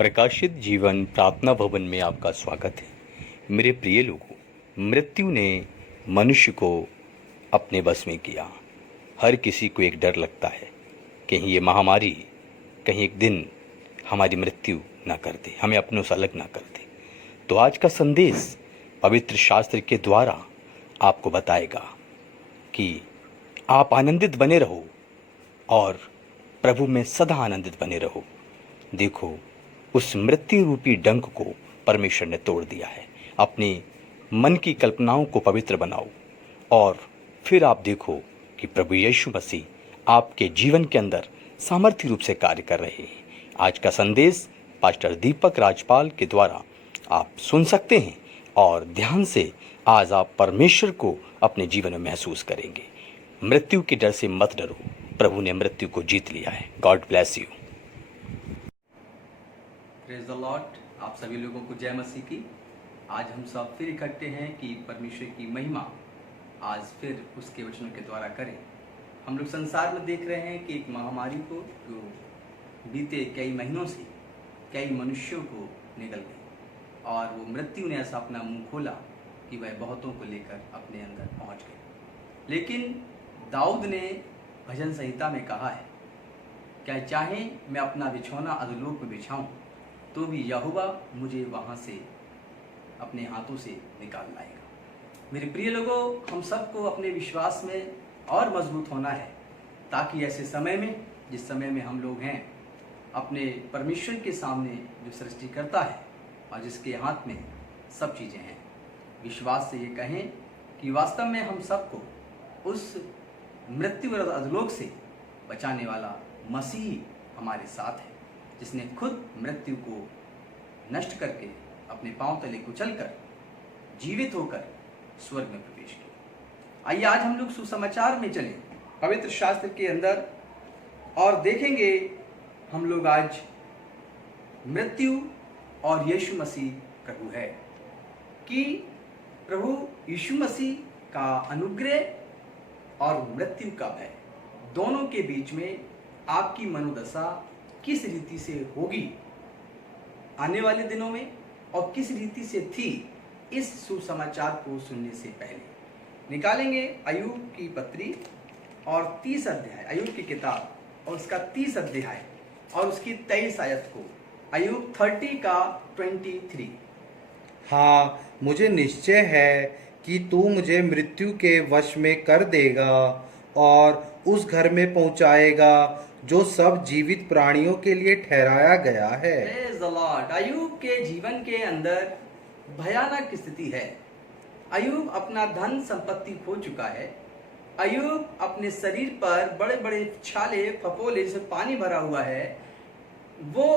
प्रकाशित जीवन प्रार्थना भवन में आपका स्वागत है। मेरे प्रिय लोगों, मृत्यु ने मनुष्य को अपने बस में किया। हर किसी को एक डर लगता है, कहीं ये महामारी कहीं एक दिन हमारी मृत्यु ना कर दे, हमें अपनों से अलग ना कर दे। तो आज का संदेश पवित्र शास्त्र के द्वारा आपको बताएगा कि आप आनंदित बने रहो और प्रभु में सदा आनंदित बने रहो। देखो, उस मृत्यु रूपी डंक को परमेश्वर ने तोड़ दिया है। अपने मन की कल्पनाओं को पवित्र बनाओ और फिर आप देखो कि प्रभु यीशु मसीह आपके जीवन के अंदर सामर्थ्य रूप से कार्य कर रहे हैं। आज का संदेश पास्टर दीपक राजपाल के द्वारा आप सुन सकते हैं और ध्यान से आज आप परमेश्वर को अपने जीवन में महसूस करेंगे। मृत्यु के डर से मत डरो, प्रभु ने मृत्यु को जीत लिया है। God bless you. Praise the Lord. आप सभी लोगों को जय मसीह की। आज हम सब फिर इकट्ठे हैं कि परमेश्वर की महिमा आज फिर उसके वचनों के द्वारा करें। हम लोग संसार में देख रहे हैं कि एक महामारी को जो बीते कई महीनों से कई मनुष्यों को निगल गई और वो मृत्यु ने ऐसा अपना मुंह खोला कि वह बहुतों को लेकर अपने अंदर पहुंच गई। लेकिन दाऊद ने भजन संहिता में कहा है, क्या चाहे मैं अपना बिछौना अधोलोक में बिछाऊं तो भी यहोवा मुझे वहाँ से अपने हाथों से निकाल लाएगा। मेरे प्रिय लोगों, हम सबको अपने विश्वास में और मजबूत होना है ताकि ऐसे समय में, जिस समय में हम लोग हैं, अपने परमेश्वर के सामने जो सृष्टिकर्ता है और जिसके हाथ में सब चीज़ें हैं, विश्वास से ये कहें कि वास्तव में हम सबको उस मृत्यु और अधोलोक से बचाने वाला मसीह हमारे साथ है, जिसने खुद मृत्यु को नष्ट करके अपने पांव तले कुचलकर जीवित होकर स्वर्ग में प्रवेश किया। आइए आज हम लोग सुसमाचार में चलें पवित्र शास्त्र के अंदर और देखेंगे हम लोग आज मृत्यु और यीशु मसीह प्रभु है कि प्रभु यीशु मसीह का अनुग्रह और मृत्यु का भय दोनों के बीच में आपकी मनोदशा किस रीति से होगी आने वाले दिनों में और किस रीति से थी इस सुसमाचार को सुनने से पहले। निकालेंगे अय्यूब की पत्री और 30 अध्याय, अय्यूब की किताब और उसका 30 अध्याय और उसकी 23 आयत को। अय्यूब 30 का 23। हाँ, मुझे निश्चय है कि तू मुझे मृत्यु के वश में कर देगा और उस घर में पहुंचाएगा जो सब जीवित प्राणियों के लिए ठहराया गया है। Praise the Lord. अय्यूब के जीवन के अंदर भयानक स्थिति है। अय्यूब अपना धन संपत्ति खो चुका है। अय्यूब अपने शरीर पर बड़े बड़े छाले फपोले से पानी भरा हुआ है। वो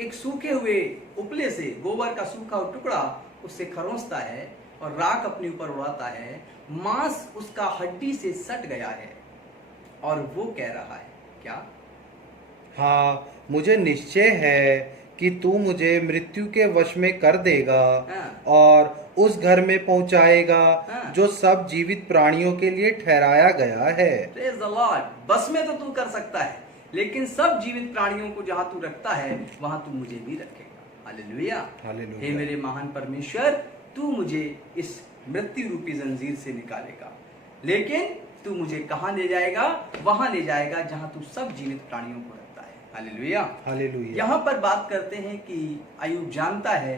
एक सूखे हुए उपले से गोबर का सूखा टुकड़ा उससे खरोंचता है और राख अपने ऊपर उड़ाता है। मांस उसका हड्डी से सट गया है और वो कह रहा है क्या? हाँ, मुझे निश्चय है कि तू मुझे मृत्यु के वश में कर देगा और उस घर में पहुंचाएगा जो सब जीवित प्राणियों के लिए ठहराया गया है। Praise the Lord. बस में तो तू कर सकता है, लेकिन सब जीवित प्राणियों को जहां तू रखता है वहां तू मुझे भी रखेगा। Hallelujah, hallelujah. हे मेरे महान परमेश्वर, तू मुझे इस मृत्यु रूपी जंजीर से निकालेगा, लेकिन तू मुझे कहां ले जाएगा? वहां ले जाएगा जहां तू सब जीवित प्राणियों को रखता है। Hallelujah, hallelujah. यहाँ पर बात करते हैं कि अय्यूब जानता है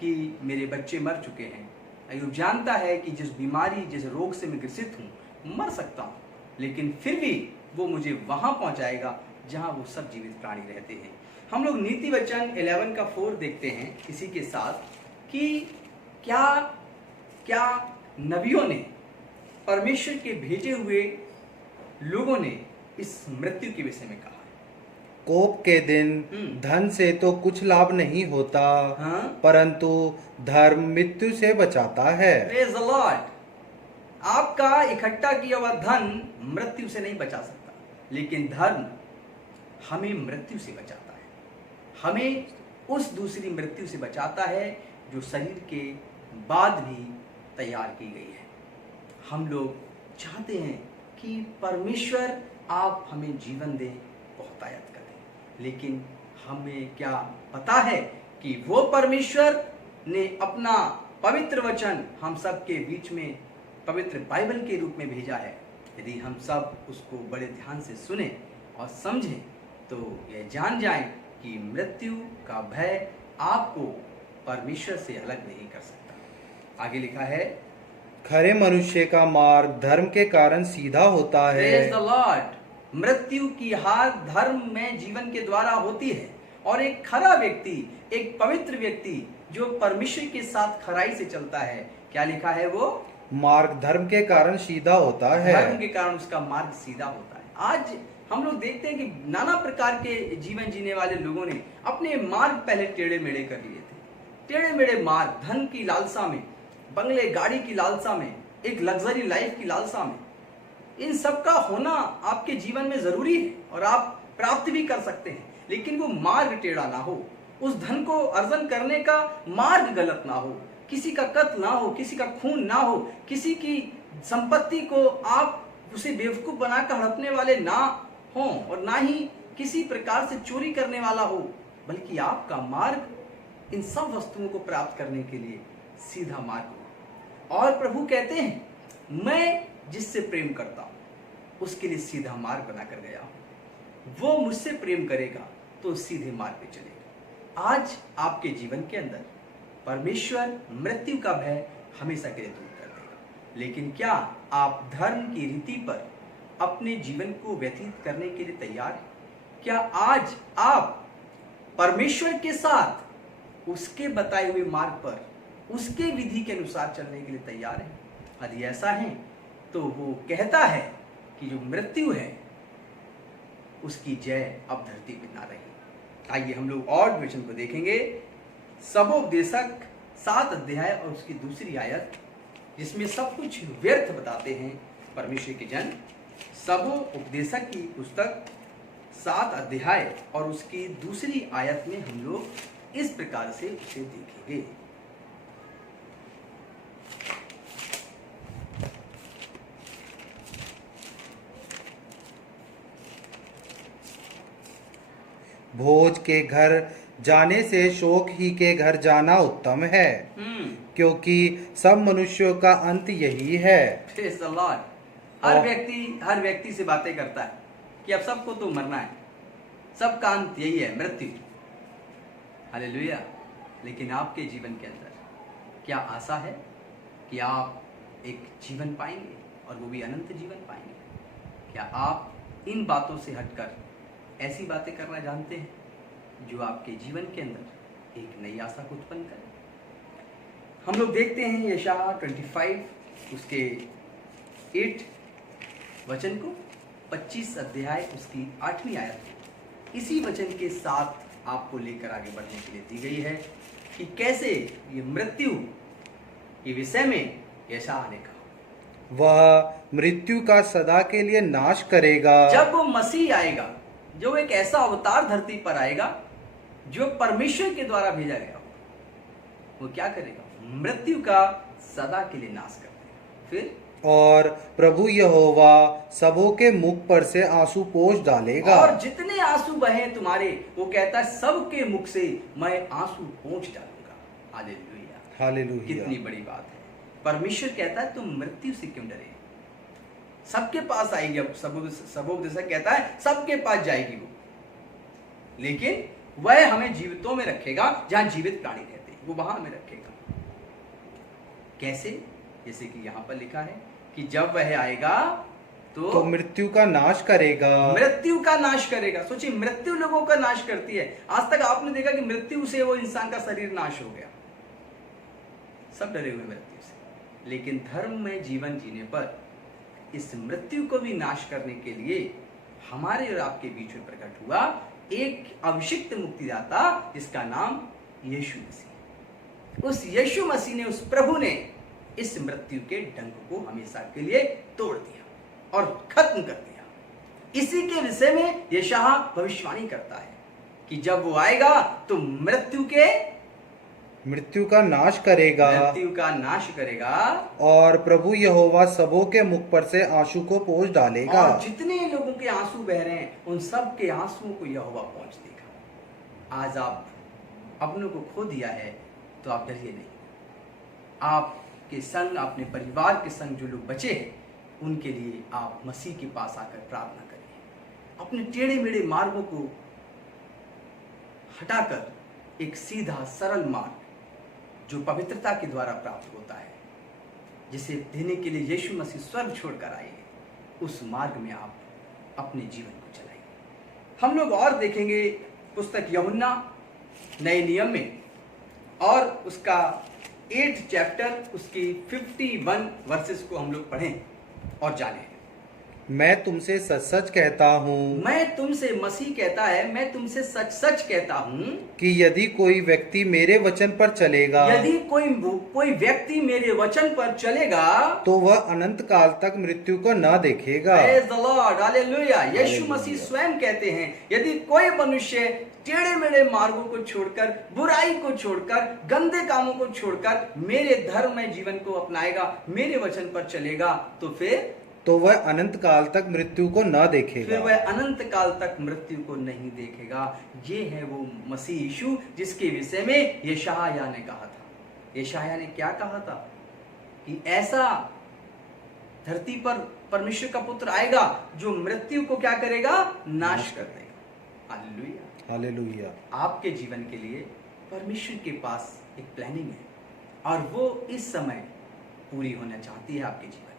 कि मेरे बच्चे मर चुके हैं। अय्यूब जानता है कि जिस बीमारी, जिस रोग से मैं ग्रसित हूँ, मर सकता हूँ, लेकिन फिर भी वो मुझे वहां पहुंचाएगा जहां वो सब जीवित प्राणी रहते हैं। हम लोग नीति वचन 11 का 4 देखते हैं इसी के साथ कि क्या क्या नबियों ने, परमेश्वर के भेजे हुए लोगों ने इस मृत्यु के विषय में कहा। कोप के दिन धन से तो कुछ लाभ नहीं होता, परंतु धर्म मृत्यु से बचाता है। Praise the Lord. आपका इकट्ठा किया हुआ धन मृत्यु से नहीं बचा सकता, लेकिन धर्म हमें मृत्यु से बचाता है। हमें उस दूसरी मृत्यु से बचाता है जो शरीर के बाद भी तैयार की गई है। हम लोग चाहते हैं कि परमेश्वर आप हमें जीवन दें, बहुतायत करें, लेकिन हमें क्या पता है कि वो परमेश्वर ने अपना पवित्र वचन हम सब के बीच में पवित्र बाइबल के रूप में भेजा है। यदि हम सब उसको बड़े ध्यान से सुने और समझें तो यह जान जाएं कि मृत्यु का भय आपको परमेश्वर से अलग नहीं कर सकता। आगे लिखा है, खरे मनुष्य का मार्ग धर्म के कारण सीधा होता है। Praise the Lord. मृत्यु की हार धर्म में जीवन के द्वारा होती है और एक खरा व्यक्ति, एक पवित्र व्यक्ति जो परमेश्वर के साथ खराई से चलता है, क्या लिखा है वो? मार्ग धर्म के कारण सीधा होता है। धर्म के कारण उसका मार्ग सीधा होता है। आज हम लोग देखते हैं कि नाना प्रकार के जीवन जीने वाले लोगों ने अपने मार्ग पहले टेढ़े मेढ़े कर लिए थे। टेढ़े मेढ़े मार्ग, धन की लालसा में, बंगले गाड़ी की लालसा में, एक लग्जरी लाइफ की लालसा में, इन सब का होना आपके जीवन में जरूरी है और आप प्राप्त भी कर सकते हैं, लेकिन वो मार्ग टेढ़ा ना हो, उस धन को अर्जन करने का मार्ग गलत ना हो, किसी का कत्ल ना हो, किसी का खून ना हो, किसी की संपत्ति को आप उसे बेवकूफ बनाकर हड़पने वाले ना हो और ना ही किसी प्रकार से चोरी करने वाला हो, बल्कि आपका मार्ग इन सब वस्तुओं को प्राप्त करने के लिए सीधा मार्ग हो। और प्रभु कहते हैं, मैं जिससे प्रेम करता हूं उसके लिए सीधा मार्ग बनाकर गया हूं। वो मुझसे प्रेम करेगा तो सीधे मार्ग पे चलेगा। आज आपके जीवन के अंदर परमेश्वर मृत्यु का भय हमेशा के लिए दूर कर देगा, लेकिन क्या आप धर्म की रीति पर अपने जीवन को व्यतीत करने के लिए तैयार हैं? क्या आज आप परमेश्वर के साथ उसके बताए हुए मार्ग पर, उसके विधि के अनुसार चलने के लिए तैयार हैं? यदि ऐसा है तो वो कहता है कि जो मृत्यु है उसकी जय अब धरती पर ना रही। आइए हम लोग और वचन को देखेंगे। सबोपदेशक 7 अध्याय और उसकी दूसरी आयत, जिसमें सब कुछ व्यर्थ बताते हैं परमेश्वर के जन। सबोपदेशक की पुस्तक 7 अध्याय और उसकी दूसरी आयत में हम लोग इस प्रकार से उसे देखेंगे। भोज के घर जाने से शोक ही के घर जाना उत्तम है, क्योंकि सब मनुष्यों का अंत यही है। Praise the Lord। हर व्यक्ति से बातें करता है कि अब सबको तो मरना है, सबका अंत यही है, मृत्यु। हालेलुया। लेकिन आपके जीवन के अंदर क्या आशा है कि आप एक जीवन पाएंगे और वो भी अनंत जीवन पाएंगे? क्या आप इन बातों से हटकर ऐसी बातें करना जानते हैं जो आपके जीवन के अंदर एक नई आशा को उत्पन्न करे? हम लोग देखते हैं यशायाह 25 उसके 8 वचन को, 25 अध्याय उसकी 8वीं आयत। इसी वचन के साथ आपको लेकर आगे बढ़ने के लिए दी गई है कि कैसे ये मृत्यु के विषय में यशायाह ने कहा, वह मृत्यु का सदा के लिए नाश करेगा। जब वो मसीह आएगा, जो एक ऐसा अवतार धरती पर आएगा जो परमेश्वर के द्वारा भेजा गया, वो क्या करेगा? मृत्यु का सदा के लिए नाश कर देगा। फिर और प्रभु यहोवा सबों के मुख पर से आंसू पोंछ डालेगा। और जितने आंसू बहे तुम्हारे, वो कहता है सबके मुख से मैं आंसू पोंछ डालूंगा। Hallelujah, hallelujah. कितनी बड़ी बात है। परमेश्वर कहता है तुम मृत्यु से क्यों डरे? सबके पास आएगी। अब सबोपदेशक कहता है सबके पास जाएगी वो, लेकिन वह हमें जीवितों में रखेगा। जहां जीवित प्राणी रहते हैं वो वहां हमें रखेगा। कैसे? जैसे कि यहां पर लिखा है कि जब वह आएगा तो मृत्यु का नाश करेगा। मृत्यु का नाश करेगा। सोचिए, मृत्यु लोगों का नाश करती है। आज तक आपने देखा कि मृत्यु से वो इंसान का शरीर नाश हो गया, सब डरे हुए मृत्यु से। लेकिन धर्म में जीवन जीने पर इस मृत्यु को भी नाश करने के लिए हमारे और आपके बीच में प्रकट हुआ एक अभिषिक्त मुक्तिदाता, जिसका नाम यीशु मसीह। उस यीशु मसीह ने, उस प्रभु ने इस मृत्यु के डंक को हमेशा के लिए तोड़ दिया और खत्म कर दिया। इसी के विषय में यशायाह भविष्यवाणी करता है कि जब वो आएगा तो मृत्यु का नाश करेगा। मृत्यु का नाश करेगा और प्रभु यहोवा सबों के मुख पर से आंसू को पोंछ डालेगा। और जितने लोगों के आंसू बह रहे हैं उन सब के आंसुओं को यहोवा पोंछ देगा। आज आप अपनों को खो दिया है तो आप डरिए नहीं। आपके संग, अपने परिवार के संग जो लोग बचे हैं उनके लिए आप मसीह के पास आकर प्रार्थना करिए। अपने टेढ़े मेढ़े मार्गों को हटाकर एक सीधा सरल मार्ग जो पवित्रता के द्वारा प्राप्त होता है, जिसे देने के लिए यीशु मसीह स्वर्ग छोड़कर आए, उस मार्ग में आप अपने जीवन को चलाएंगे। हम लोग और देखेंगे पुस्तक यूहन्ना नए नियम में, और उसका 8 चैप्टर उसकी 51 वर्सेस को हम लोग पढ़ें और जानें। मैं तुमसे सच सच कहता हूँ मैं तुमसे, मसीह कहता है, मैं तुमसे सच सच कहता हूँ कि यदि कोई व्यक्ति मेरे वचन पर चलेगा यदि कोई व्यक्ति मेरे वचन पर चलेगा तो वह अनंत काल तक मृत्यु को न देखेगा। Praise the Lord, Hallelujah। यीशु मसीह स्वयं कहते हैं, यदि कोई मनुष्य टेढ़े मेढ़े मार्गों को छोड़कर, बुराई को छोड़कर, गंदे कामों को छोड़कर मेरे धर्ममय जीवन को अपनाएगा, मेरे वचन पर चलेगा, तो वह अनंत काल तक मृत्यु को न देखेगा। फिर वह अनंत काल तक मृत्यु को नहीं देखेगा। ये है वो मसीह यीशु जिसके विषय में यशायाह ने कहा था। यशायाह ने क्या कहा था कि ऐसा धरती पर परमेश्वर का पुत्र आएगा जो मृत्यु को क्या करेगा, नाश कर देगा। Hallelujah, hallelujah. आपके जीवन के लिए परमेश्वर के पास एक प्लानिंग है और वो इस समय पूरी होना चाहती है आपके जीवन में,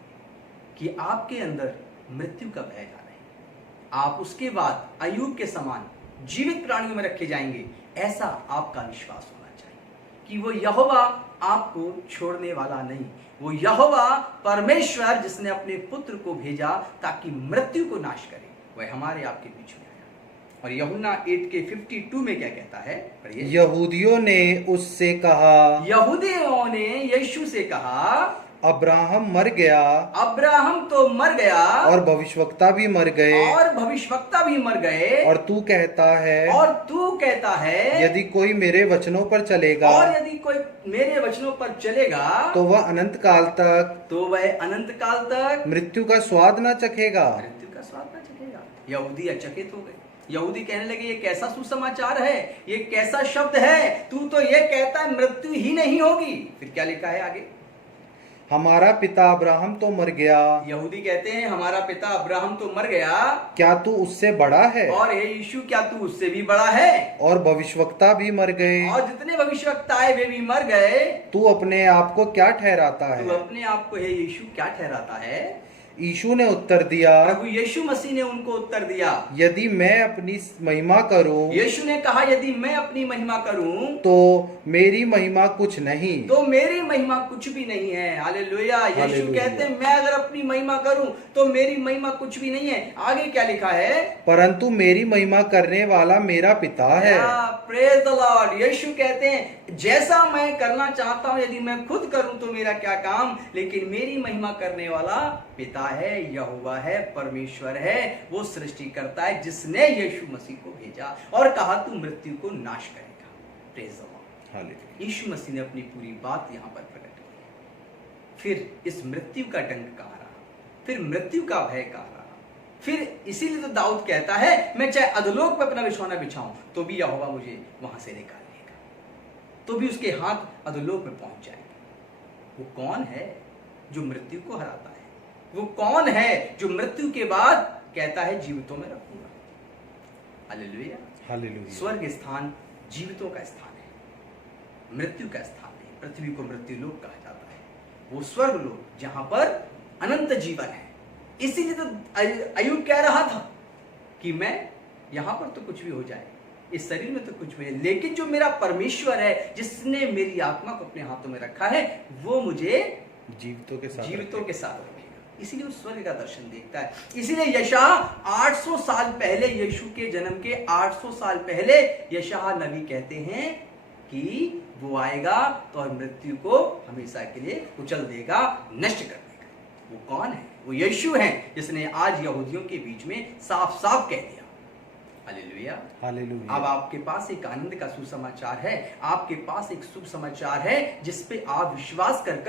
कि आपके अंदर मृत्यु का भय ना रहे। आप उसके बाद अय्यूब के समान जीवित प्राणियों में रखे जाएंगे, ऐसा आपका विश्वास होना चाहिए कि वो यहोवा आपको छोड़ने वाला नहीं। वो यहोवा परमेश्वर जिसने अपने पुत्र को भेजा ताकि मृत्यु को नाश करे, वह हमारे आपके बीच में आया। और यूहन्ना 8 के 52 में क्या कहता है, पढ़िए। यहूदियों ने उससे कहा, यहूदियों ने यीशु से कहा, अब्राहम मर गया, अब्राहम तो मर गया और भविष्यवक्ता भी मर गए, और भविष्यवक्ता भी मर गए, और तू कहता है यदि कोई मेरे वचनों पर चलेगा, और यदि कोई मेरे वचनों पर चलेगा तो वह अनंत काल तक मृत्यु का स्वाद न चखेगा। मृत्यु का स्वाद न चखेगा। यहूदी अचकित हो गए। यहूदी कहने लगे, ये कैसा सुसमाचार है, ये कैसा शब्द है, तू तो ये कहता है मृत्यु ही नहीं होगी। फिर क्या लिखा है आगे, हमारा पिता अब्राहम तो मर गया। यहूदी कहते हैं हमारा पिता अब्राहम तो मर गया, क्या तू उससे बड़ा है? और हे यीशु क्या तू उससे भी बड़ा है? और भविष्यवक्ता भी मर गए, और जितने भविष्यवक्ता आए वे भी मर गए। तू अपने आप को क्या ठहराता है? तू अपने आप को हे यीशु क्या ठहराता है? यीशु ने उत्तर दिया, प्रभु यीशु मसीह ने उनको उत्तर दिया, यदि मैं अपनी महिमा करूं, यीशु ने कहा यदि मैं अपनी महिमा करूं तो मेरी महिमा कुछ नहीं, तो मेरी महिमा कुछ भी नहीं है। हालेलुया। यीशु कहते हैं मैं अगर अपनी महिमा करूं तो मेरी महिमा कुछ भी नहीं है। आगे क्या लिखा है, परंतु मेरी महिमा करने वाला मेरा पिता है। Praise the Lord. यीशु कहते हैं जैसा मैं करना चाहता हूं, यदि मैं खुद करूं तो मेरा क्या काम, लेकिन मेरी महिमा करने वाला पिता है, यहोवा है, परमेश्वर है, वो सृष्टि करता है जिसने यीशु मसीह को भेजा और कहा तू मृत्यु को नाश करेगा। Praise the Lord. हालेलुया। यीशु मसीह ने अपनी पूरी बात यहां पर प्रकट की। फिर इस मृत्यु का डंक कहां रहा, फिर मृत्यु का भय कहां रहा। फिर इसीलिए तो दाऊद कहता है मैं चाहे अधोलोक पर अपना बिछौना बिछाऊं तो भी यहोवा मुझे वहां से निकाल लेगा, तो भी उसके हाथ अधोलोक में पहुंच जाएंगे। वो कौन है जो मृत्यु को हराता है? वो कौन है जो मृत्यु के बाद कहता है जीवितों में रखूंगा? Hallelujah, hallelujah. स्वर्ग स्थान जीवितों का स्थान है, मृत्यु का स्थान नहीं। पृथ्वी को मृत्यु लोक कहा जाता है, वो स्वर्ग लोक जहां पर अनंत जीवन है। इसीलिए तो अय्यूब कह रहा था कि मैं यहां पर तो कुछ भी हो जाए, इस शरीर में तो कुछ भी है, लेकिन जो मेरा परमेश्वर है जिसने मेरी आत्मा को अपने हाथों में रखा है वो मुझे जीवितों के साथ रखेगा। इसीलिए उस स्वर्ग का दर्शन देखता है। इसीलिए यशायाह 800 साल पहले, यीशु के जन्म के 800 साल पहले यशायाह नबी कहते हैं कि वो आएगा तो और मृत्यु को हमेशा के लिए कुचल देगा, नष्ट कर देगा। वो कौन है? वो यीशु है जिसने आज यहूदियों के बीच में साफ साफ कह दिया। Hallelujah, hallelujah. अब आपके पास एक आनंद का सुसमाचार है, आपके पास एक शुभ समाचार है जिस पे आप विश्वास कर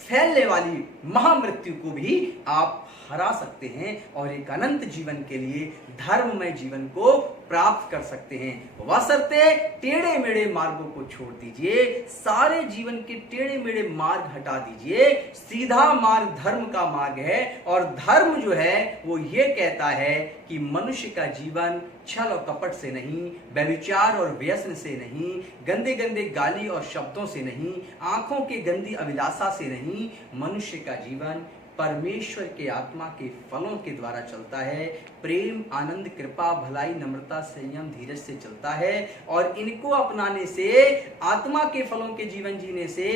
फैलने वाली महामृत्यु को भी आप हरा सकते हैं और एक अनंत जीवन के लिए धर्ममय जीवन को प्राप्त कर सकते हैं। बशर्ते टेढ़े मेढ़े मार्गों को छोड़ दीजिए, सारे जीवन के टेढ़े मेढ़े मार्ग हटा दीजिए। सीधा मार्ग धर्म का मार्ग है और धर्म जो है वो ये कहता है कि मनुष्य का जीवन छल और कपट से नहीं, व्यभिचार और व्यसन से नहीं, गंदे गंदे गाली और शब्दों से नहीं, आंखों की गंदी अभिलाषा से नहीं, मनुष्य का जीवन परमेश्वर के आत्मा के फलों के द्वारा चलता है। प्रेम, आनंद, कृपा, भलाई, नम्रता, संयम, धीरज से चलता है और इनको अपनाने से, आत्मा के फलों के जीवन जीने से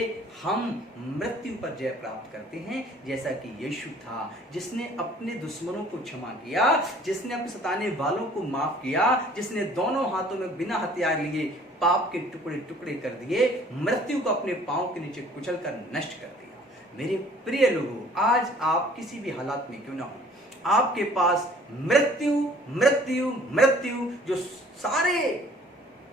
हम मृत्यु पर जय प्राप्त करते हैं। जैसा कि यीशु था जिसने अपने दुश्मनों को क्षमा किया, जिसने अपने सताने वालों को माफ किया, जिसने दोनों हाथों में बिना हथियार लिए पाप के टुकड़े टुकड़े कर दिए, मृत्यु को अपने पांव के नीचे कुचल कर नष्ट कर दिया। मेरे प्रिय लोगों, आज आप किसी भी हालात में क्यों ना हो, आपके पास मृत्यु मृत्यु मृत्यु जो सारे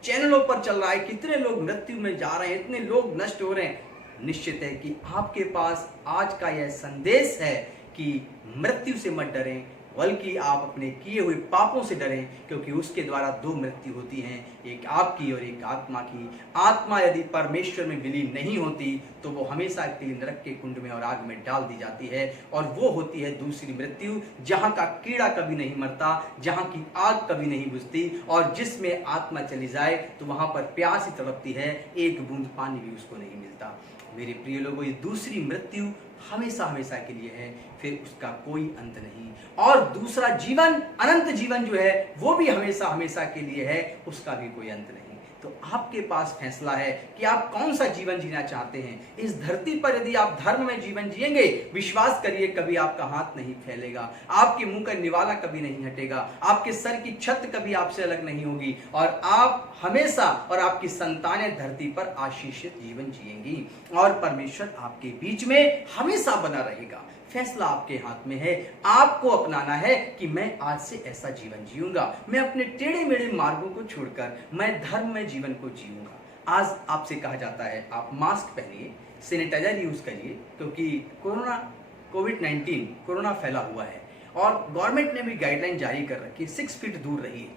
चैनलों पर चल रहा है, कितने लोग मृत्यु में जा रहे हैं, इतने लोग नष्ट हो रहे हैं, निश्चित है कि आपके पास आज का यह संदेश है कि मृत्यु से मत डरें, बल्कि आप अपने किए हुए पापों से डरें, क्योंकि उसके द्वारा दो मृत्यु होती हैं, एक आपकी और एक आत्मा की। आत्मा यदि परमेश्वर में विलीन नहीं होती तो वो हमेशा के लिए नरक के कुंड में और आग में डाल दी जाती है, और वो होती है दूसरी मृत्यु, जहां का कीड़ा कभी नहीं मरता, जहां की आग कभी नहीं बुझती, और जिसमें आत्मा चली जाए तो वहां पर प्यास ही तड़पती है, एक बूंद पानी भी उसको नहीं मिलता। मेरे प्रिय लोगों, ये दूसरी मृत्यु हमेशा हमेशा के लिए है, फिर उसका कोई अंत नहीं। और दूसरा जीवन, अनंत जीवन जो है वो भी हमेशा हमेशा के लिए है, उसका भी कोई अंत नहीं। तो आपके पास फैसला है कि आप कौन सा जीवन जीना चाहते हैं। इस धरती पर यदि आप धर्म में जीवन जिएंगे, विश्वास करिए कभी आपका हाथ नहीं फैलेगा, आपके मुंह का निवाला कभी नहीं हटेगा, आपके सर की छत कभी आपसे अलग नहीं होगी, और आप हमेशा और आपकी संतानें धरती पर आशीषित जीवन जिएंगी, और परमेश्वर आपके बीच में हमेशा बना रहेगा। फैसला आपके हाथ में है, आपको अपनाना है कि मैं आज से ऐसा जीवन जीऊंगा, मैं अपने टेढ़े मेढ़े मार्गों को छोड़कर मैं धर्म में जीवन को जीऊंगा। आज आपसे कहा जाता है आप मास्क पहनिए, सैनिटाइजर यूज करिए, क्योंकि कोविड-19 कोरोना फैला हुआ है और गवर्नमेंट ने भी गाइडलाइन जारी कर रखी है, 6 फीट दूर रहिए।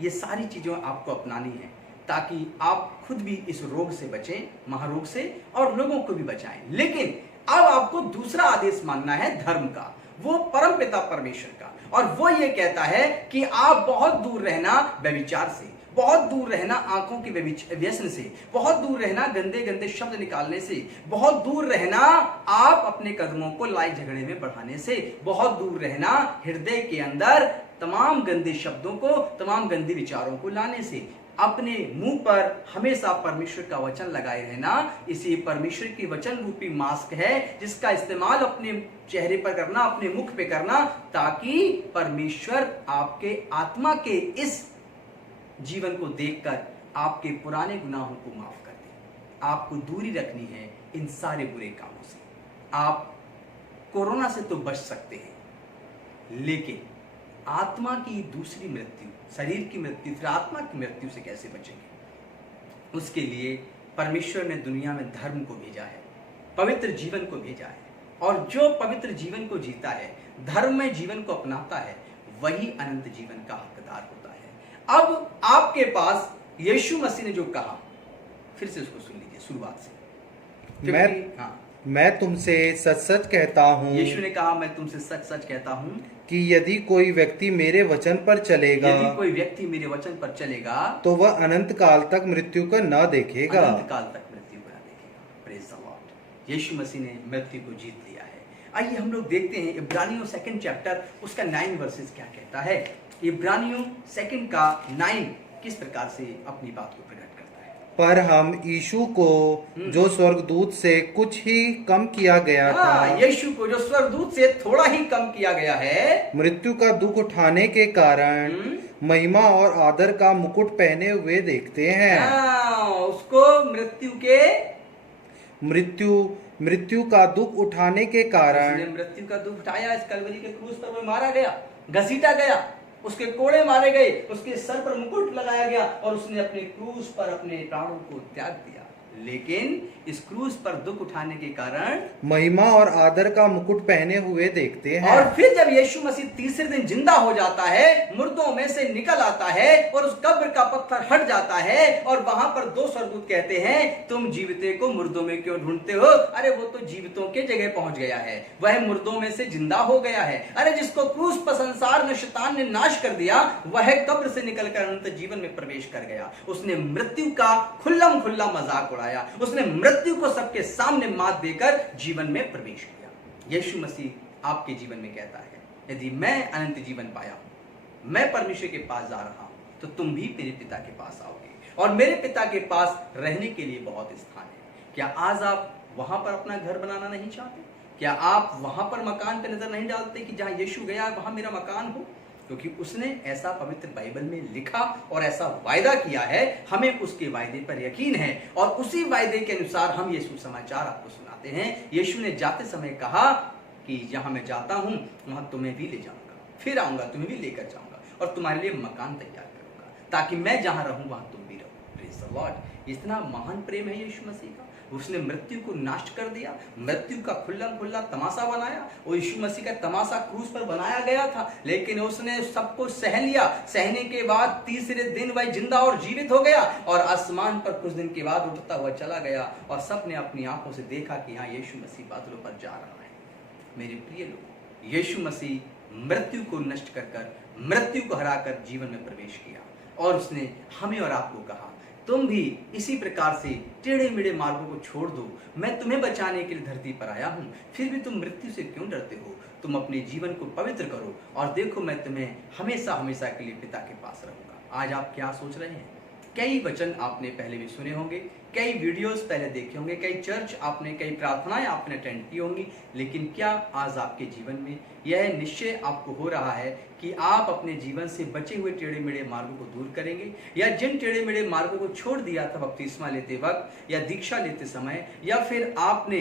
ये सारी चीजें आपको अपनानी है ताकि आप खुद भी इस रोग से बचें, महारोग से, और लोगों को भी बचाएं। लेकिन अब आपको दूसरा आदेश मानना है धर्म का, वो परमपिता परमेश्वर का, और वो ये कहता है कि आप बहुत दूर रहना व्यभिचार से, बहुत दूर रहना आंखों के व्यसन से, बहुत दूर रहना गंदे गंदे शब्द निकालने से, बहुत दूर रहना आप अपने कदमों को लड़ाई झगड़े में बढ़ाने से, बहुत दूर रहना हृदय के अंदर तमाम गंदे शब्दों को, तमाम गंदे विचारों को लाने से। अपने मुंह पर हमेशा परमेश्वर का वचन लगाए रहना, इसी परमेश्वर की वचन रूपी मास्क है जिसका इस्तेमाल अपने चेहरे पर करना, अपने मुख पे करना, ताकि परमेश्वर आपके आत्मा के इस जीवन को देखकर आपके पुराने गुनाहों को माफ कर दे। आपको दूरी रखनी है इन सारे बुरे कामों से। आप कोरोना से तो बच सकते हैं, लेकिन आत्मा की दूसरी मृत्यु, शरीर की मृत्यु, फिर आत्मा की मृत्यु से कैसे बचेंगे? उसके लिए परमेश्वर ने दुनिया में धर्म को भेजा है, पवित्र जीवन को भेजा है, और जो पवित्र जीवन को जीता है, धर्म में जीवन को अपनाता है, वही अनंत जीवन का हकदार होता है। अब आपके पास यीशु मसीह ने जो कहा, फिर से उसको सुन लीजिए शुरुआत से। मैं तुमसे सच सच कहता हूँ, यीशु ने कहा मैं तुमसे सच सच कहता हूँ कि यदि कोई व्यक्ति मेरे वचन पर चलेगा, यदि कोई व्यक्ति मेरे वचन पर चलेगा तो वह अनंत काल तक मृत्यु को न देखेगा। अनंत काल तक मृत्यु को न देखेगा। Praise the Lord. Yeshu Masih ने मृत्यु को जीत लिया है। आइए हम लोग देखते हैं इब्रानियों 2 चैप्टर उसका 9 वर्सेस क्या कहता है। इब्रानियों 2 का 9 किस प्रकार से अपनी बात को प्रकट करता है। पर हम यीशु को जो स्वर्गदूत से कुछ ही कम किया गया था, यीशु को जो स्वर्गदूत से थोड़ा ही कम किया गया है, मृत्यु का दुख उठाने के कारण महिमा और आदर का मुकुट पहने हुए देखते हैं। उसको मृत्यु का दुख उठाने के कारण, मृत्यु का दुख उठाया, इस कलवरी के क्रूस पर वो मारा गया, घसीटा गया, उसके कोड़े मारे गए, उसके सर पर मुकुट लगाया गया, और उसने अपने क्रूस पर अपने प्राणों को त्याग दिया। लेकिन इस क्रूस पर दुख उठाने के कारण महिमा और आदर का मुकुट पहने हुए देखते हैं। और फिर जब यीशु मसीह तीसरे दिन जिंदा हो जाता है, मुर्दों में से निकल आता है और उस कब्र का पत्थर हट जाता है और वहां पर दो स्वर्गदूत कहते हैं, तुम जीविते को मुर्दों में क्यों ढूंढते हो? अरे वो तो जीवितों के जगह पहुंच गया है, वह मुर्दों में से जिंदा हो गया है। अरे जिसको क्रूस पर संसार में शैतान ने नाश कर दिया, वह कब्र से निकलकर अनंत जीवन में प्रवेश कर गया। उसने मृत्यु का खुल्लम खुल्ला मजाक उड़ाया, उसने मृत्यु को सबके सामने मात देकर जीवन में प्रवेश किया। यीशु मसीह आपके जीवन में कहता है, यदि मैं अनंत जीवन पाया हूं, मैं परमेश्वर के पास जा रहा हूं, तो तुम भी मेरे पिता के पास आओगे और मेरे पिता के पास रहने के लिए बहुत स्थान है। क्या आज आप वहां पर अपना घर बनाना नहीं चाहते? क्या आप वहां पर मकान पे नजर नहीं डालते कि जहां यीशु गया वहां मेरा मकान हो? क्योंकि उसने ऐसा पवित्र बाइबल में लिखा और ऐसा वायदा किया है, हमें उसके वायदे पर यकीन है और उसी वायदे के अनुसार हम ये सुसमाचार आपको सुनाते हैं। यीशु ने जाते समय कहा कि जहां मैं जाता हूं वहां तुम्हें भी ले जाऊंगा, फिर आऊंगा तुम्हें भी लेकर जाऊंगा और तुम्हारे लिए मकान तैयार करूंगा, ताकि मैं जहां रहूं वहां तुम भी रहो। Praise the Lord. इतना महान प्रेम है यीशु मसीह का। उसने मृत्यु को नष्ट कर दिया, मृत्यु का खुल्लम खुल्ला तमाशा बनाया। और यीशु मसीह का तमाशा क्रूस पर बनाया गया था, लेकिन उसने सबको सह लिया। सहने के बाद तीसरे दिन वह जिंदा और जीवित हो गया और आसमान पर कुछ दिन के बाद उठता हुआ चला गया और सबने अपनी आंखों से देखा कि हाँ, यीशु मसीह बादलों पर जा रहा है। मेरे प्रिय लोगों, यीशु मसीह मृत्यु को नष्ट कर मृत्यु को हराकर जीवन में प्रवेश किया और उसने हमें और आपको कहा, तुम भी इसी प्रकार से टेढ़े मेढ़े मार्गों को छोड़ दो। मैं तुम्हें बचाने के लिए धरती पर आया हूं, फिर भी तुम मृत्यु से क्यों डरते हो? तुम अपने जीवन को पवित्र करो और देखो मैं तुम्हें हमेशा हमेशा के लिए पिता के पास रहूंगा। आज आप क्या सोच रहे हैं? कई वचन आपने पहले भी सुने होंगे, कई वीडियोस पहले देखे होंगे, कई चर्च आपने, कई प्रार्थनाएं आपने अटेंड की होंगी, लेकिन क्या आज आपके जीवन में यह निश्चय आपको हो रहा है कि आप अपने जीवन से बचे हुए टेढ़े मेढ़े मार्गों को दूर करेंगे? या जिन टेढ़े मेढ़े मार्गों को छोड़ दिया था बपतिस्मा लेते वक्त या दीक्षा लेते समय, या फिर आपने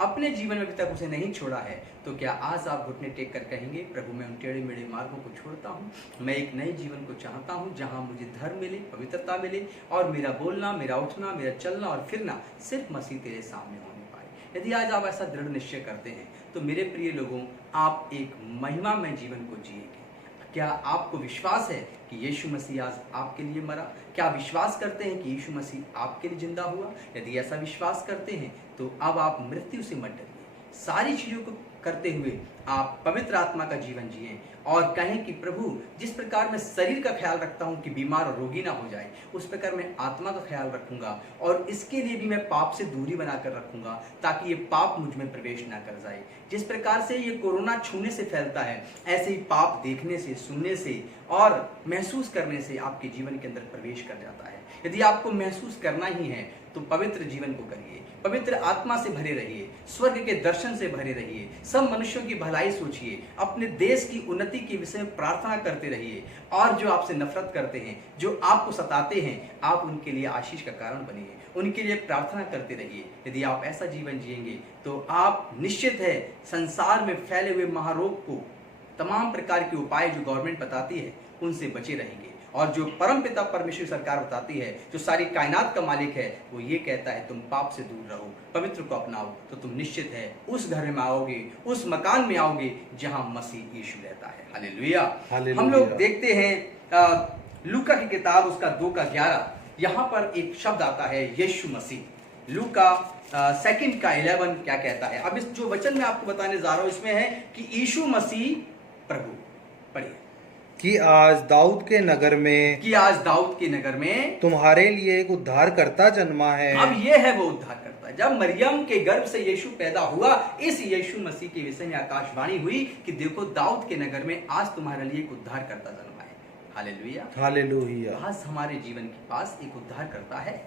अपने जीवन में अभी तक उसे नहीं छोड़ा है, तो क्या आज आप घुटने टेक कर कहेंगे, प्रभु मैं उन टेढ़े मेढ़े मार्गों को छोड़ता हूँ, मैं एक नए जीवन को चाहता हूँ जहाँ मुझे धर्म मिले, पवित्रता मिले और मेरा बोलना, मेरा उठना, मेरा चलना और फिरना सिर्फ मसीह तेरे सामने होने पाए। यदि आज आप ऐसा दृढ़ निश्चय करते हैं तो मेरे प्रिय लोगों, आप एक महिमामय जीवन को जिएंगे। क्या आपको विश्वास है कि यीशु मसीह आज आपके लिए मरा? क्या विश्वास करते हैं कि यीशु मसीह आपके लिए जिंदा हुआ? यदि ऐसा विश्वास करते हैं तो अब आप मृत्यु से मत डरिए। सारी चीजों को करते हुए आप पवित्र आत्मा का जीवन जिएं और कहें कि प्रभु, जिस प्रकार मैं शरीर का ख्याल रखता हूं कि बीमार और रोगी ना हो जाए, उस प्रकार मैं आत्मा का ख्याल रखूंगा और इसके लिए भी मैं पाप से दूरी बनाकर रखूंगा ताकि ये पाप मुझ में प्रवेश ना कर जाए। जिस प्रकार से ये कोरोना छूने से फैलता है, ऐसे ही पाप देखने से, सुनने से और महसूस करने से आपके जीवन के अंदर प्रवेश कर जाता है। यदि आपको महसूस करना ही है तो पवित्र जीवन को करिए, पवित्र आत्मा से भरे रहिए, स्वर्ग के दर्शन से भरे रहिए, सब मनुष्यों की भलाई सोचिए, अपने देश की उन्नति के विषय में प्रार्थना करते रहिए और जो आपसे नफरत करते हैं, जो आपको सताते हैं, आप उनके लिए आशीष का कारण बनिए, उनके लिए प्रार्थना करते रहिए। यदि आप ऐसा जीवन जिएंगे तो आप निश्चित है संसार में फैले हुए महारोग को, तमाम प्रकार के उपाय जो गवर्नमेंट बताती है, उनसे बचे रहेंगे। और जो परम पिता परमेश्वर सरकार बताती है, जो सारी कायनात का मालिक है, वो ये कहता है तुम पाप से दूर रहो, पवित्र को अपनाओ, तो तुम निश्चित है उस घर में आओगे, उस मकान में आओगे जहां मसीह यीशु रहता है। हालेलुया। हम लोग देखते हैं लूका की किताब उसका 2:11, यहाँ पर एक शब्द आता है यीशु मसीह। लूका 2 का 11 क्या कहता है? अब इस जो वचन मैं आपको बताने जा रहा हूं इसमें है कि यीशु मसीह प्रभु, पढ़िए, कि आज दाऊद के नगर में, कि आज दाऊद के नगर में तुम्हारे लिए एक उद्धारकर्ता जन्मा है। अब ये है वो उद्धारकर्ता। जब मरियम के गर्भ से यीशु पैदा हुआ, इस यीशु मसीह के विषय में आकाशवाणी हुई कि देखो दाऊद के नगर में आज तुम्हारे लिए एक उद्धारकर्ता जन्मा है। Hallelujah, hallelujah. आज हमारे जीवन के पास एक उद्धारकर्ता है।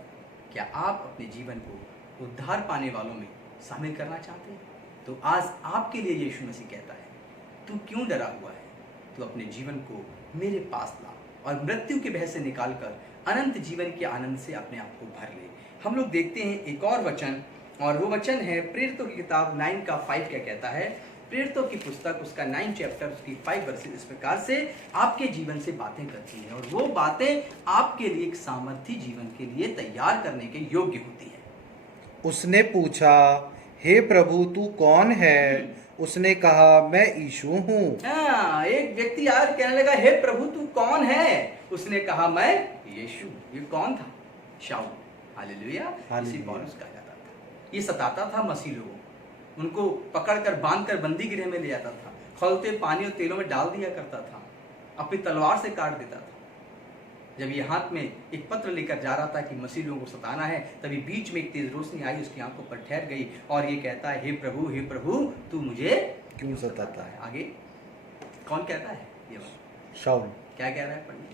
क्या आप अपने जीवन को उद्धार पाने वालों में शामिल करना चाहते हैं? तो आज आपके लिए यीशु मसीह कहता है, तू क्यों डरा हुआ है? तो अपने जीवन को मेरे पास ला और मृत्यु के भय से निकालकर अनंत जीवन के आनंद से अपने आप को भर ले। हम लोग देखते हैं एक और वचन, और वो वचन है प्रेरितों की किताब 9:5 क्या कहता है? प्रेरितों की पुस्तक उसका 9 चैप्टर उसकी 5 वर्सेस इस प्रकार से आपके जीवन से बातें करती है और वो बातें आपके लिए एक सामर्थी जीवन के लिए तैयार करने के योग्य होती है। उसने पूछा, हे प्रभु तू कौन है? उसने कहा, मैं यीशु हूँ। हाँ, एक व्यक्ति आकर कहने लगा, हे प्रभु तू कौन है? उसने कहा, मैं यीशु। ये कौन था? शाऊल। हालेलुया। इसी हालेलुया। पौलुस कहा जाता था। ये सताता था मसीह लोगों को, उनको पकड़कर बांधकर बंदी गृह में ले जाता था, खौलते पानी और तेलों में डाल दिया करता था, अपनी तलवार से काट देता था। जब ये हाथ में एक पत्र लेकर जा रहा था कि मसीह लोगों को सताना है, तभी बीच में एक तेज रोशनी आई, उसकी आंखों पर ठहर गई और ये कहता है, हे प्रभु तू मुझे क्यों सताता है? आगे कौन कहता है? ये बात शाऊल। क्या कह रहा है पंडित?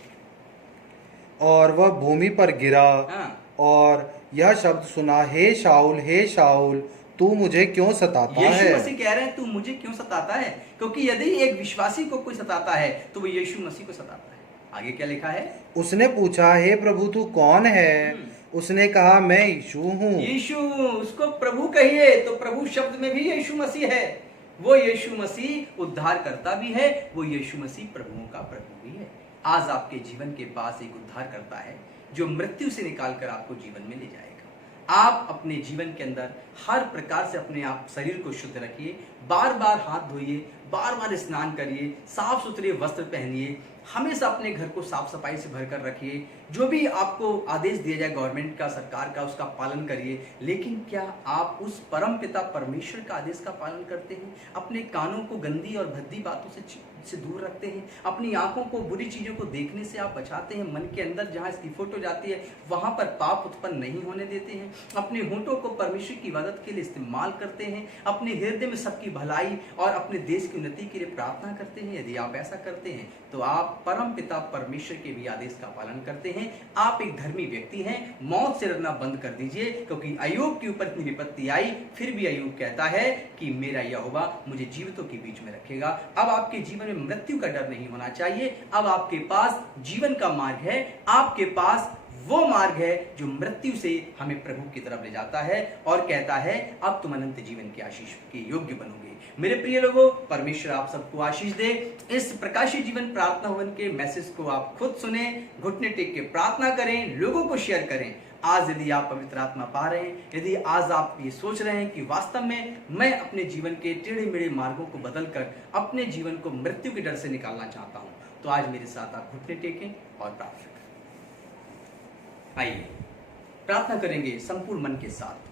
और वह भूमि पर गिरा हाँ, और यह शब्द सुना, हे शाऊल तू मुझे क्यों सताता यीशु है? मसीह कह रहे हैं, तू मुझे क्यों सताता है? क्योंकि यदि एक विश्वासी को कोई सताता है तो वो यीशु मसीह को सताता है। आगे क्या लिखा है? उसने पूछा, हे प्रभु तू कौन है? उसने कहा, मैं यीशु हूँ। यीशु, उसको प्रभु कहिए तो प्रभु शब्द में भी यीशु मसीह है। वो यीशु मसीह उद्धार करता भी है, वो यीशु मसीह प्रभुओं का प्रभु भी है। आज आपके जीवन के पास एक उद्धार करता है जो मृत्यु से निकालकर आपको जीवन में ले जाएगा। आप अपने जीवन के अंदर हर प्रकार से अपने आप शरीर को शुद्ध रखिए, बार बार हाथ धोइए, बार बार स्नान करिए, साफ सुथरे वस्त्र पहनिए, हमेशा अपने घर को साफ सफाई से भरकर रखिए। जो भी आपको आदेश दिया जाए गवर्नमेंट का, सरकार का, उसका पालन करिए। लेकिन क्या आप उस परम पिता परमेश्वर का आदेश का पालन करते हैं? अपने कानों को गंदी और भद्दी बातों से दूर रखते हैं? अपनी आंखों को बुरी चीजों को देखने से आप बचाते हैं? मन के अंदर जहां इसकी फोटो जाती है वहां पर पाप उत्पन्न नहीं होने देते हैं? अपने होठों को परमेश्वर की इबादत के लिए इस्तेमाल करते हैं? अपने हृदय में सबकी भलाई और अपने देश की उन्नति के लिए प्रार्थना करते हैं? यदि आप ऐसा करते हैं तो आप परम पिता परमेश्वर के भी आदेश का पालन करते हैं। आप एक धर्मी व्यक्ति हैं। मौत से डरना बंद कर दीजिए, क्योंकि अय्यूब के ऊपर इतनी विपत्ति आई, फिर भी अय्यूब कहता है कि मेरा यहोवा मुझे जीवितों के बीच में रखेगा। अब आपके जीवन में मृत्यु का डर नहीं होना चाहिए। अब आपके पास जीवन का मार्ग है। आपके पास वो मार्ग है जो मृत्यु से हमें प्रभु की तरफ ले जाता है और कहता है, अब तुम अनंत जीवन की आशीष के योग्य बनोगे। मेरे प्रिय लोगों, परमेश्वर आप सबको आशीष दे। इस प्रकाशित जीवन प्रार्थना भवन के मैसेज को आप खुद सुने, घुटने टेक के प्रार्थना करें, लोगों को शेयर करें। आज यदि आप पवित्र आत्मा पा रहे हैं, यदि आज आप ये सोच रहे हैं कि वास्तव में मैं अपने जीवन के टेढ़े मेढ़े मार्गों को बदलकर अपने जीवन को मृत्यु के डर से निकालना चाहता हूं, तो आज मेरे साथ आप घुटने टेकें और प्रार्थना करें। आइए प्रार्थना करेंगे संपूर्ण मन के साथ।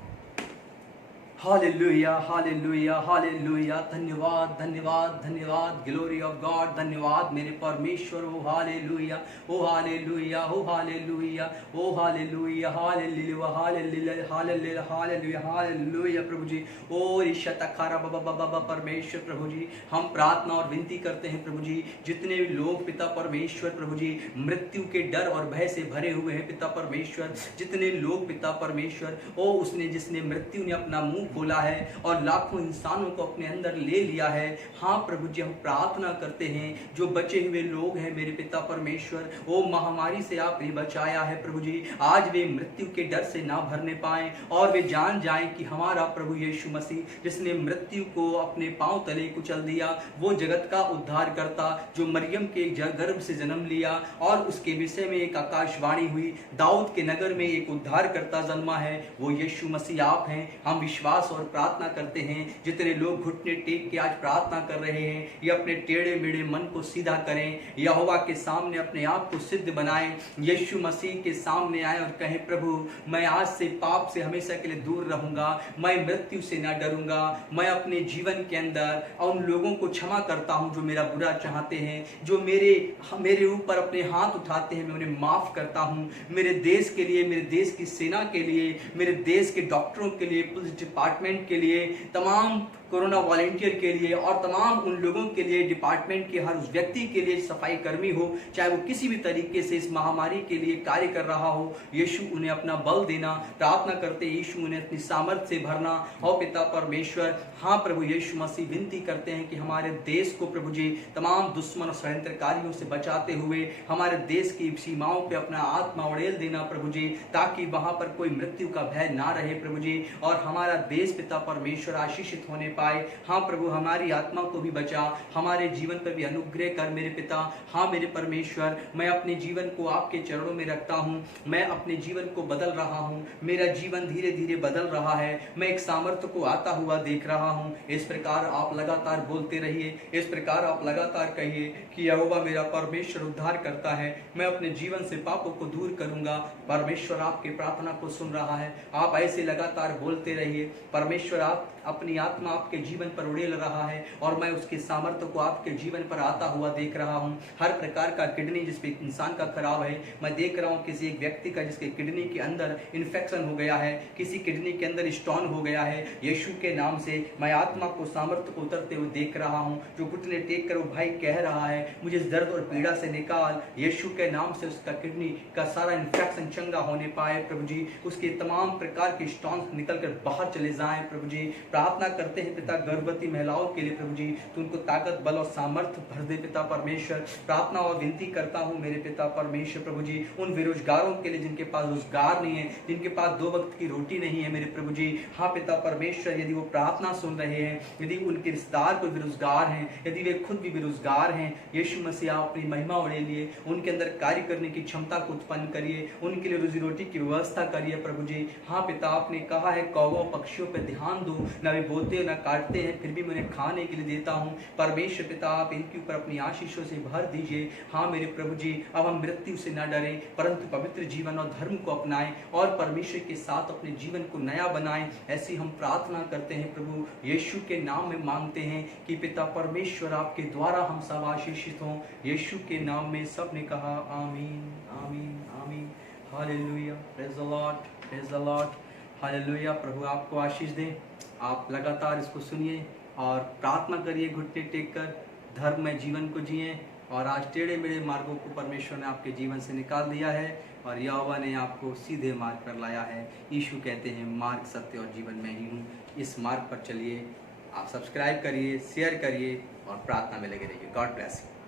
हालेलुया, हालेलुया, हालेलुया। धन्यवाद, धन्यवाद, धन्यवाद। Glory of God. धन्यवाद मेरे परमेश्वर। ओ हालेलुया, ओ हालेलुया, ओ हालेलुया, ओ हालेलुया, हालेलुया, हालेलुया, हालेलुया, हालेलुया, हालेलुया प्रभु जी। ओ ईशतखारा बाबा बाबा परमेश्वर प्रभु जी, हम प्रार्थना और विनती करते हैं प्रभु जी, जितने भी लोग पिता परमेश्वर प्रभु जी मृत्यु के डर और भय से भरे हुए हैं पिता परमेश्वर, जितने लोग पिता परमेश्वर, ओ उसने जिसने मृत्यु ने अपना मुंह खोला है और लाखों इंसानों को अपने अंदर ले लिया है। हाँ प्रभु जी, हम प्रार्थना करते हैं जो बचे हुए लोग हैं मेरे पिता परमेश्वर, वो महामारी से आपने बचाया है प्रभु जी, आज वे मृत्यु के डर से ना भरने पाए और वे जान जाएं कि हमारा प्रभु यीशु मसीह जिसने मृत्यु को अपने पांव तले कुचल दिया, वो जगत का उद्धार करता, जो मरियम के गर्भ से जन्म लिया और उसके विषय में एक आकाशवाणी हुई, दाऊद के नगर में एक उद्धार करता जन्मा है, वो यीशु मसीह आप हैं। हम विश्वास और प्रार्थना करते हैं, जितने लोग घुटने टेक के आज प्रार्थना कर रहे हैं, ये अपने टेढ़े मेढ़े मन को सीधा करें, यहोवा के सामने अपने आप को सिद्ध बनाएं, यीशु मसीह के सामने आए और कहें, प्रभु मैं आज से पाप से हमेशा के लिए दूर रहूंगा, मैं मृत्यु से ना डरूंगा, मैं अपने जीवन के अंदर उन लोगों को क्षमा करता हूं जो मेरा बुरा चाहते हैं, जो मेरे ऊपर अपने हाथ उठाते हैं, मैं उन्हें माफ करता हूं। मेरे देश के लिए, मेरे देश की सेना के लिए, मेरे देश के डॉक्टरों के लिए, पुलिस डिपार्टमेंट के लिए, तमाम कोरोना वॉलेंटियर के लिए और तमाम उन लोगों के लिए, डिपार्टमेंट के हर उस व्यक्ति के लिए, सफाई कर्मी हो, चाहे वो किसी भी तरीके से इस महामारी के लिए कार्य कर रहा हो, यीशु उन्हें अपना बल देना, प्रार्थना करते यीशु उन्हें अपनी सामर्थ्य से भरना हो पिता परमेश्वर। हाँ प्रभु यीशु मसीह, विनती करते हैं कि हमारे देश को प्रभु जी तमाम दुश्मन और षड्यंत्रकारियों से बचाते हुए हमारे देश की सीमाओं पे अपना आत्मा उड़ेल देना प्रभु जी, ताकि वहां पर कोई मृत्यु का भय ना रहे प्रभु जी, और हमारा देश पिता परमेश्वर आशीषित होने पाए। हाँ प्रभु, हमारी आत्मा को भी बचा, हमारे जीवन पर भी अनुग्रह कर मेरे पिता। हाँ मेरे परमेश्वर, मैं अपने जीवन को आपके चरणों में रखता हूँ, मैं अपने जीवन को बदल रहा हूँ, मेरा जीवन धीरे धीरे बदल रहा है, मैं एक सामर्थ्य को आता हुआ देख रहा हूँ। इस प्रकार आप लगातार बोलते रहिए, इस प्रकार आप लगातार कहिए कि यहोवा मेरा परमेश्वर उद्धार करता है, मैं अपने जीवन से पापों को दूर करूंगा। परमेश्वर आपकी प्रार्थना को सुन रहा है, आप ऐसे लगातार बोलते रहिए। परमेश्वर आप अपनी आत्मा आपके जीवन पर उड़ेल रहा है और मैं उसके सामर्थ्य को आपके जीवन पर आता हुआ देख रहा हूँ। हर प्रकार का किडनी जिस पे इंसान का खराब है, मैं देख रहा हूँ किसी एक व्यक्ति का जिसके किडनी के अंदर इन्फेक्शन हो गया है, किसी किडनी के अंदर स्टोन हो गया है। यीशु के नाम से मैं आत्मा को सामर्थ्य को उतरते हुए देख रहा हूँ। जो घुटने टेक कर वो भाई कह रहा है मुझे इस दर्द और पीड़ा से निकाल, यीशु के नाम से उसका किडनी का सारा इन्फेक्शन चंगा होने पाए प्रभु जी, उसके तमाम प्रकार के स्टोन निकल कर बाहर चले जाएं प्रभु जी। प्रार्थना करते हैं पिता गर्भवती महिलाओं के लिए प्रभु जी, तो उनको ताकत बल और सामर्थ्य भर दे पिता परमेश्वर। प्रार्थना और विनती करता हूँ मेरे पिता परमेश्वर प्रभु जी, उन बेरोजगारों के लिए जिनके पास रोजगार नहीं है, जिनके पास 2 वक्त की रोटी नहीं है मेरे प्रभु जी। हाँ पिता परमेश्वर, यदि वो प्रार्थना सुन रहे हैं, यदि उनके रिश्तेदार को बेरोजगार हैं, यदि वे खुद भी बेरोजगार हैं, यीशु मसीह आप अपनी महिमा उड़े लिए उनके अंदर कार्य करने की क्षमता को उत्पन्न करिए, उनके लिए रोजी रोटी की व्यवस्था करिए प्रभु जी। हाँ पिता, आपने कहा है कौवों पक्षियों पर ध्यान दो, न वे बोते न काटते हैं, फिर भी मैं उन्हें खाने के लिए देता हूँ। परमेश्वर पिता, आप इनके ऊपर अपनी आशीषों से भर दीजिए। हाँ मेरे प्रभु जी, अब हम मृत्यु से न डरें, परंतु पवित्र जीवन और धर्म को अपनाएं और परमेश्वर के साथ अपने जीवन को नया बनाएं। ऐसी हम प्रार्थना करते हैं प्रभु, यीशु के नाम में मांगते हैं कि पिता परमेश्वर आपके द्वारा हम सब आशीषित हों। यीशु के नाम में सब ने कहा आमीन आमीन आमीन। हालेलुया, praise the Lord, praise the Lord, हालेलुया। प्रभु आपको आशीष दें। आप लगातार इसको सुनिए और प्रार्थना करिए घुटने टेक कर, धर्म में जीवन को जिए। और आज टेढ़े मेढ़े मार्गों को परमेश्वर ने आपके जीवन से निकाल दिया है और यहोवा ने आपको सीधे मार्ग पर लाया है। यीशु कहते हैं मार्ग, सत्य और जीवन में ही हूँ, इस मार्ग पर चलिए। आप सब्सक्राइब करिए, शेयर करिए और प्रार्थना में लगे रहिए। God bless you.